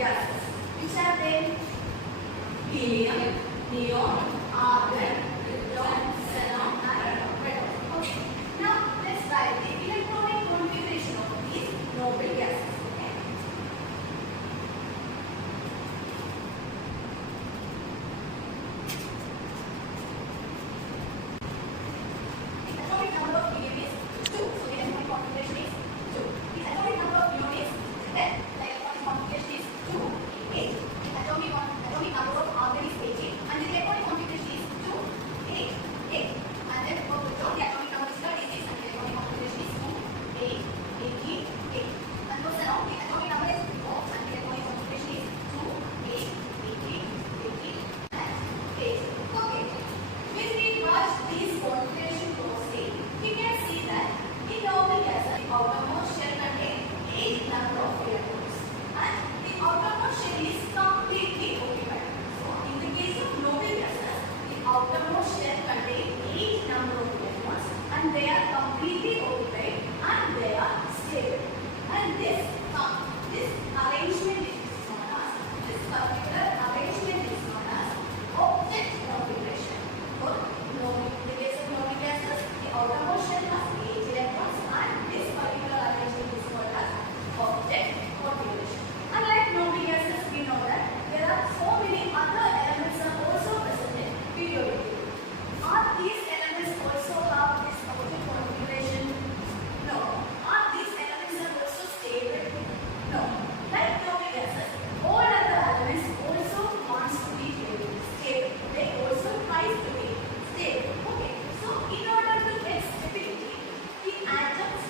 gases. Which are they? Helium, neon, argon, krypton, xenon, and radon. Okay. Now let's write the electronic configuration of these noble gases. Okay. The atomic number of helium is 2. So the electronic configuration is 2. The atomic number of neon is 10. The electronic configuration is 2, 8. The atomic number of argon is 18. And the electronic configuration is 2, 8, 8. And then for krypton, the atomic number is 36 and the electronic configuration is 2, 8, 18, 8. And for xenon, the atomic number is 4 and the electronic configuration is 2, 8, 18, 18, and 8. Okay. When we watch these configuration closely, we can see that in normal gases, the outermost shell contains 8 number of electrons. And the outermost shell is completely occupied. So, in the case of noble gases, the outermost shell contains 8 number of electrons and they are completely occupied and they are stable. And this arrangement is known as, this particular arrangement is known as object configuration. For in the case of noble gases, the outermost shell has 8 electrons and this particular arrangement is called as object configuration. Unlike noble gases, we know that there are so many other elements are also present periodically. Are these elements also have this object configuration? No. Are these elements are also stable? No. Like noble gases, all other elements also wants to be stable. They also try to be stable. Okay. So in order to get stability, the atoms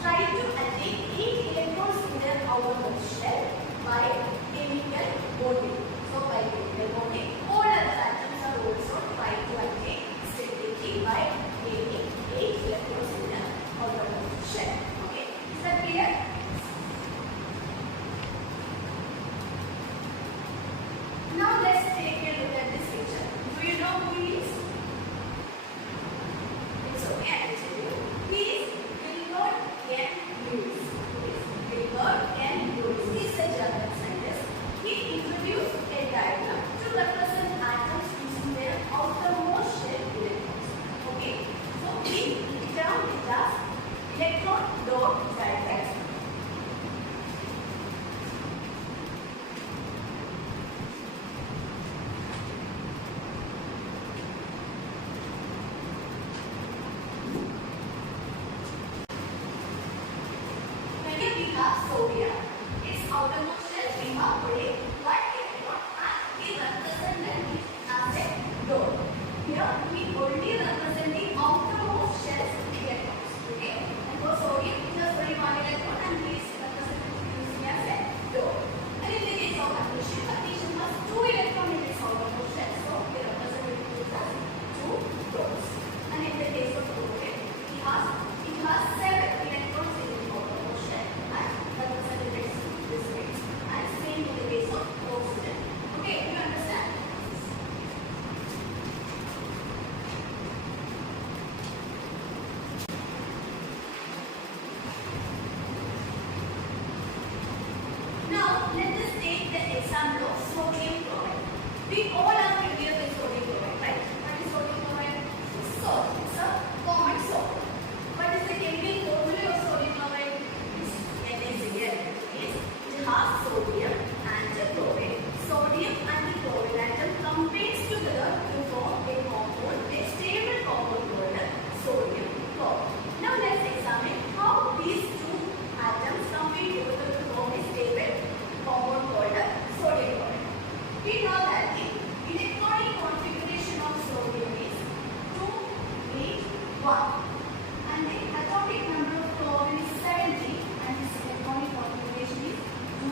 try to attain 8 electrons in their outermost shell by chemical bonding. So by chemical bonding, all other atoms are also trying to attain stability by gaining 8 electrons in their outermost shell. Okay, is that clear? Now let's take a look at this picture. Do you know who he is? It's okay, I will tell you. He is Wilbert N. Lewis. Wilbert N. Lewis is a German scientist. He introduced a diagram to represent atoms using their outermost shell electrons. Okay, so he termed it as electron dot diagram. Here we have sodium. Its outermost shell we have only 1 electron and we represent it as a dot. Here we only represent the outermost shell's electrons. Okay? And for sodium it has only 1 electron and we represent it using as a dot. And in the case of magnesium has 2 electrons in its outermost shell. So we represent it as 2 dots. And in the case of chlorine, it has 7 electrons in its outermost shell and represented this way. And same in the case of oxygen. Okay, you understand? Now let us take the example of sodium chloride. We all are familiar with sodium chloride, right? What is sodium chloride? Salt. It's a common salt. What is the chemical formula of sodium chloride? It's NaCl. It has sodium and the chlorine. Sodium and the chlorine atom combines together to form a compound, a stable compound called sodium chloride. Now let's examine how these two atoms combine together to form a stable compound called sodium chloride. We know that the electronic configuration of sodium is 2, 8, 1. And the atomic number of chlorine is 70 and its electronic configuration is 2,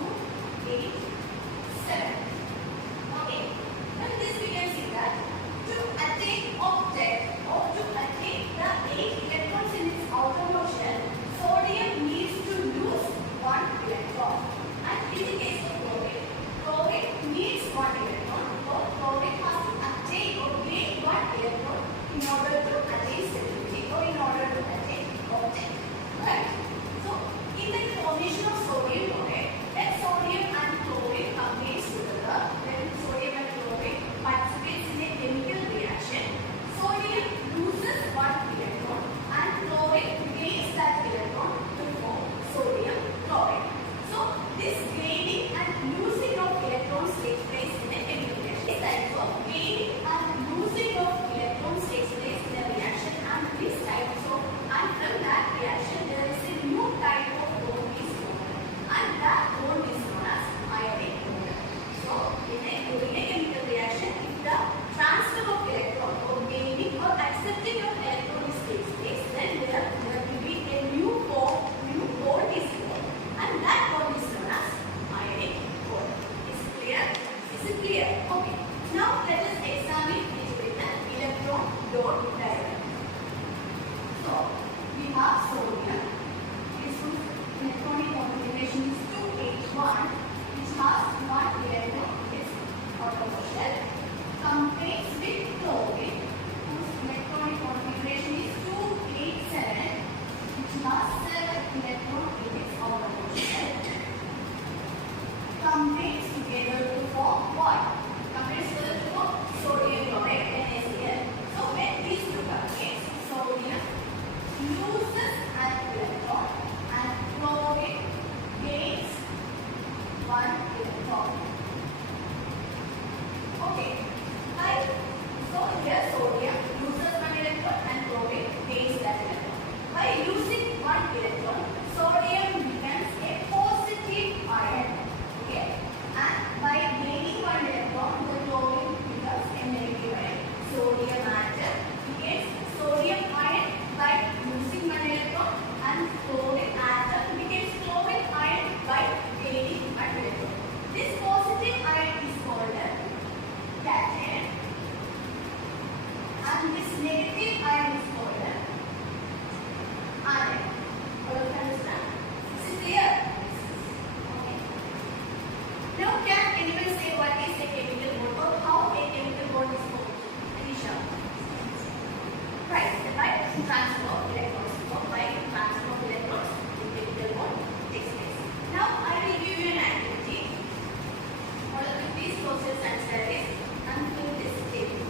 combines together to form what? Combines together to form sodium chloride NaCl. So when these two combines, sodium loses an electron and chlorine gains 1 electron. Okay, right? So here sodium loses 1 electron and chlorine gains that electron. By losing 1 electron, sodium becomes a positive ion. Okay, and by gaining 1 electron, the chlorine becomes a negative ion. Sodium atom becomes sodium ion by losing 1 electron, and chlorine atom becomes chlorine ion by gaining 1 electron. This positive ion is called a cation, and this negative ion is called a anion. All of you understand? This is clear? Okay. Now, can anyone say what is a chemical bond or how a chemical bond is formed? Anisha. Right. By transfer of electrons. By transfer of electrons, the chemical bond takes place. Now, I will give you an activity. All of you please close your science studies and fill this table.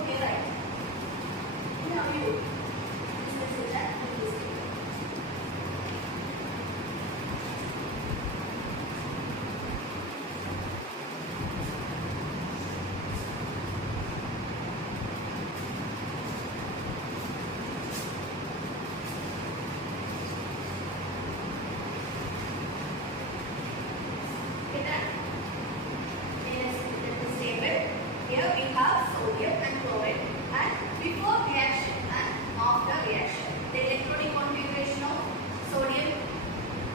Okay, right. Now you discuss that in this table. Okay, done? Yes, in this table, here we have sodium and chlorine, and before reaction and after reaction, the electronic configuration of sodium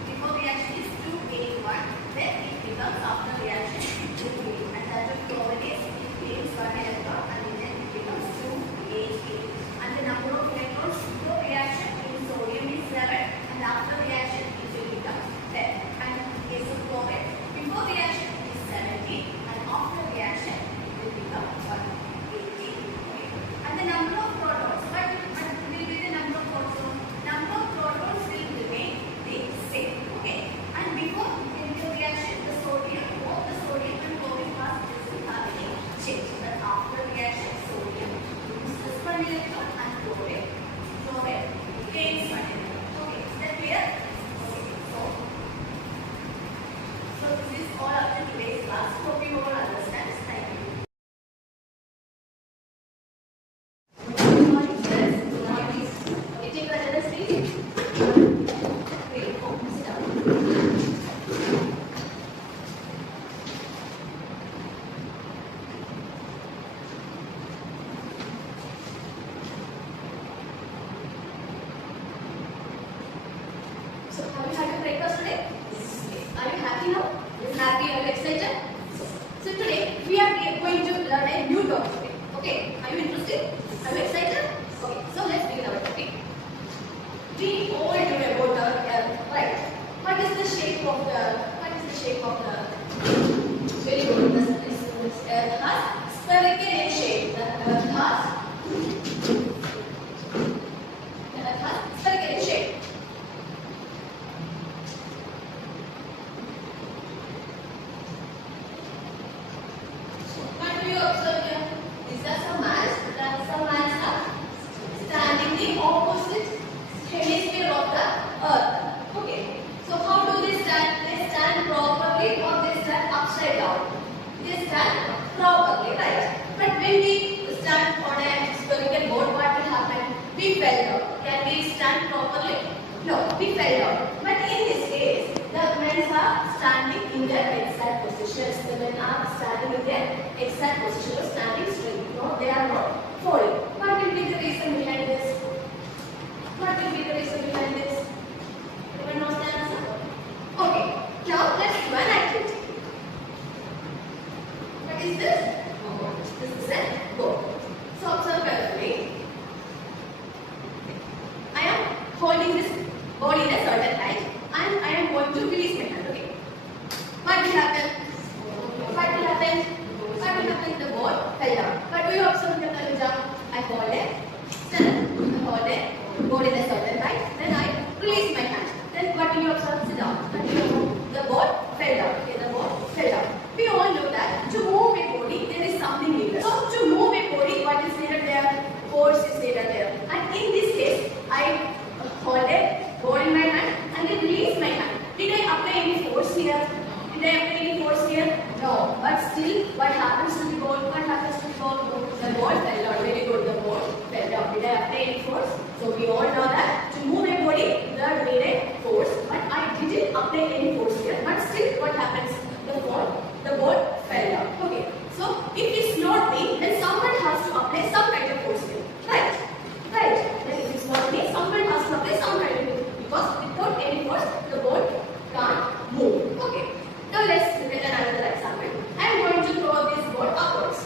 before reaction is 281, then it becomes after reaction 280, and that of chlorine is it gains 1 electron and then it becomes 288, and the number of electrons before reaction in sodium is 7, and after reaction it will become 10, and in case of chlorine before reaction is 70, and after reaction it will become 180. Okay. And the number of protons, what will be the number of protons? Number of protons will remain the same. Okay. And before chemical reaction, the sodium, both the sodium and chlorine mass doesn't have any change. But after reaction, sodium loses 1 electron and chlorine gains 1 electron. Okay. Is that clear? Okay. So this is all after today's class. Hope you all understand. Thank you. Good morning, friends. Good morning. Okay, take the attendance, please. Great. Oh, sit down. So, have you had your breakfast today? Yes. Are you happy now? Happy? Are you excited? So today we are going to learn a new topic. Okay? Are you interested? Are you excited? Okay. So let's begin our topic. We all know about the earth, right? What is the shape of the earth? Very good. This earth has spherical in shape. The earth has spherical in shape. What do you observe here? These are some mans. Some mans are standing the opposite hemisphere of the earth. Okay. So how do they stand? They stand properly or they stand upside down? They stand properly, right? But when we stand on a spherical board, what will happen? We fell down. Can we stand properly? No, we fell down. But in this case, the men are standing in their exact positions. The men are standing in their exact position of standing straight. No, they are not falling. What will be the reason behind this? What will be the reason behind this? Anyone knows the answer? Okay. Now let's do an activity. What is this? This is a board. So observe carefully. I am holding this ball in a certain height and I am going to release my hand. Okay. What will happen? What will happen? What will happen? The ball fell down. What do you observe when the jump? I hold it. Stand. I hold it. Ball in a certain height. Then board fell down. Okay, the board fell down. We all know that to move a body there is something needed. So to move a body, what is needed there? Force is needed there. And in this case, I hold a board in my hand and then release my hand. Did I apply any force here? Did I apply any force here? No. But still, what happens to the board? What happens to the board? The board fell down. Very good. The board fell down. Did I apply any force? So we all know that to move a body, there needed force. But I didn't apply any force here. But still, what happens? The board fell down. Okay. So if it's not me, then someone has to apply some kind of force here. Right? Right. Then if it's not me, someone has to apply some kind of force. Because without any force, the board can't move. Okay. Now let's look at another example. I am going to throw this board upwards.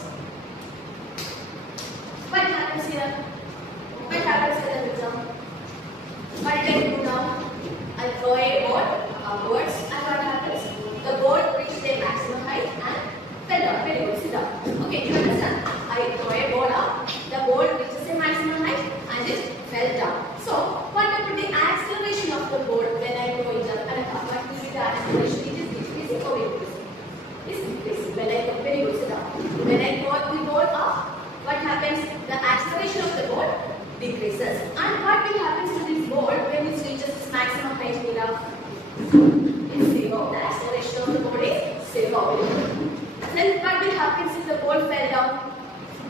What happens here? What happens here in the exam? What did I do now? I throw a board upwards, and what happens? The board reaches their maximum height and fell down. Very good. Sit down. Okay, you understand? I throw a board up. The board reaches a maximum height and it fell down. So, what about the acceleration of the board when I throw it up? And what will be the acceleration? It is decreasing or increasing? It is decreasing. Very good. Sit down. When I throw the board up, what happens? The acceleration of the board decreases. And what will happen to this board when it reaches its maximum height? It's zero. The acceleration of the board is zero. Then what will happen if the board fell down?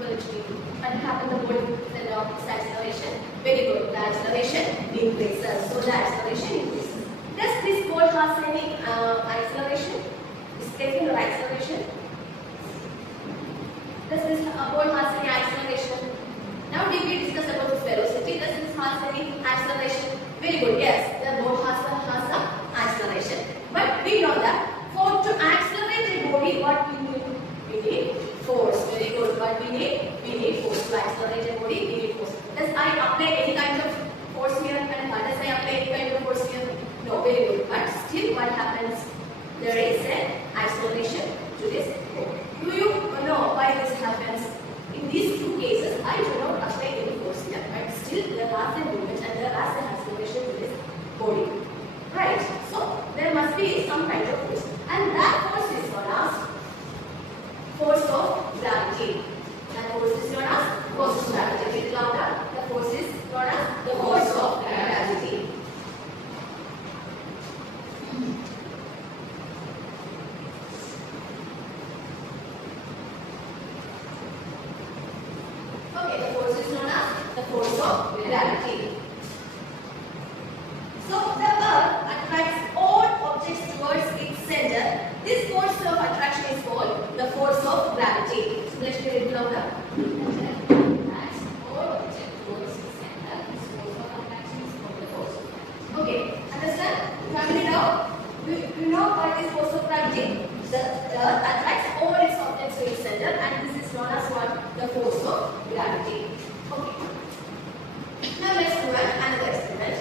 What happened? The board fell down. Its acceleration. Very good. The acceleration increases. So the acceleration increases. Does this board has any acceleration? Displacement or acceleration? Does this board has any acceleration? Now did we discuss about its velocity? Does this has any acceleration? Very good. Yes, the board has some acceleration. But we know that to accelerate a body, what we need? We need force. Very good. What we need force. To accelerate a body, we need force. Does I apply any kind of force here? And does I apply any kind of force here? No. Very good. But still, what happens? There is an acceleration to this board. Do you know why this happens? In these two cases, I do not apply any force here, but still there has a movement and there has an acceleration to this body. Right? So there must be some kind of force, and that force is known as force of gravity. That force is known as force of gravity. Little louder. The force is known as the force of gravity. The force of gravity. So the earth attracts all objects towards its center. This force of attraction is called the force of gravity. So let's get it louder. Attracts all objects towards its center. This force of attraction is called the force of gravity. Okay, understand? Family now? You know what is force of gravity? The earth attracts all its objects to its center, and this is known as what? The force of gravity. Okay. Now let's do another experiment.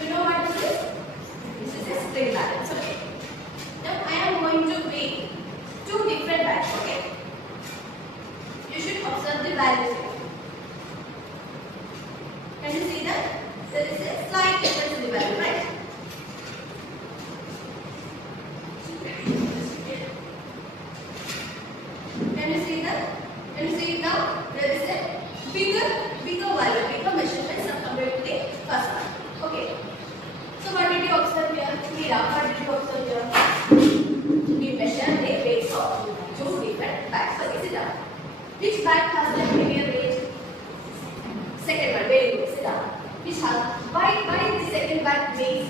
You know what this is? This is a spring balance. Okay. Now I am going to weigh two different bags. Okay. You should observe the values here. Can you see that? There is a slight difference in the value, right? Can you see that? Can you see it now? There is a bigger value, bigger measurements are compared to the first one. Okay. So what did you observe here? What did you observe here? We measure the weights of two different bags. So is it down? Which bag has the heavier weight? Second one. Very good. Sit down. Which has? Why the second bag weighs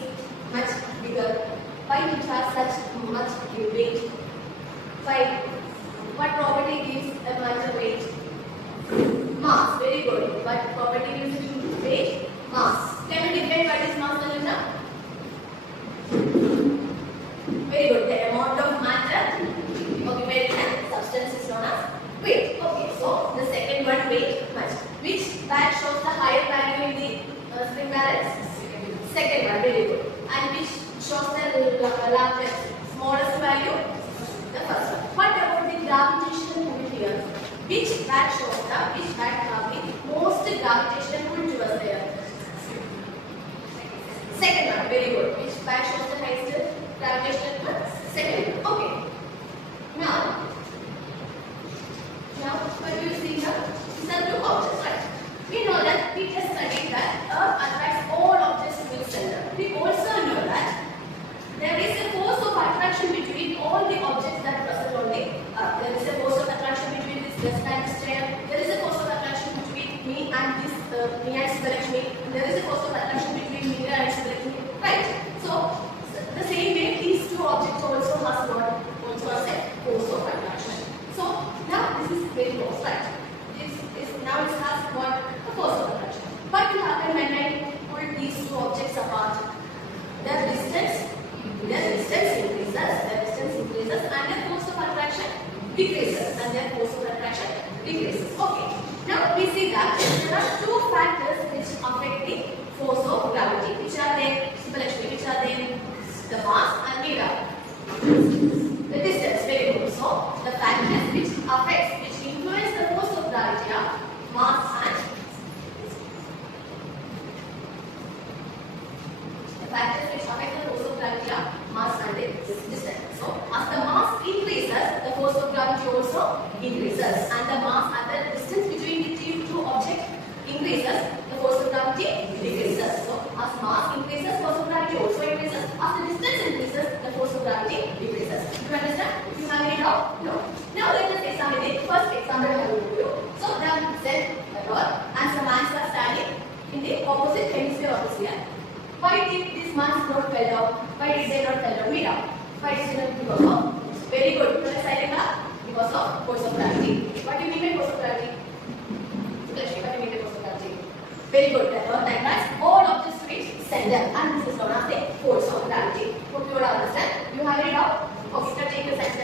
much bigger? Why it has such much weight? Why? What property gives a larger weight? Mass. Very good. What property gives it weight? Mass. Can you define what is mass, Alinda? Very good. The amount of matter occupied in a substance is known as weight. Okay. So the second one, weight much. Which bag shows the higher value in the spring balance? Second one. Very good. And which shows the largest, smallest value? The first one. What Second one, very good. Which band shows the highest gravitational pull? Second one. Okay. Now what do you see here? These are two objects, right? We know that we just studied that Earth attracts all objects to its center. We also know that there is a force of attraction between all the objects that present on the Earth. There is a force of attraction between this desk and this chair. There is a force of attraction between me and this me and Subalakshmi. There is a force of attraction between Meera and Subalakshmi. Right? So the same way these two objects also has what? Also has a force of attraction. So now this is very close, right? Now it has what? A force of attraction. What will happen when I pull these two objects apart? Their distance increases, and their force of attraction decreases, Okay. Now we see that there are two factors which affect the force of gravity. Which are they? Which are they? The mass and Meera. The distance, very good. So the factors which influence the force of gravity are mass and the factors which affect the force of gravity are mass and distance. So as the mass increases, the force of gravity also increases, and the mass and the distance between the two objects increases, the force of gravity decreases. So as mass increases, force of gravity also increases. As the distance increases, the force of gravity decreases. Do you understand? Do you have any doubt? No. Now let us examine the first example I will give you. So now Z, the Earth, and some ants are standing in the opposite hemisphere of the sphere. Why did these ants not fall down? Why did they not fall down? Meera. Why is it not? Because of, very good. Because of force of gravity. What do you mean by force of gravity? What do you mean by force of gravity? Very good. The Earth attracts all objects to its center, and this is known as the force of gravity. Hope you will understand. You have any doubt? Okay, take the science.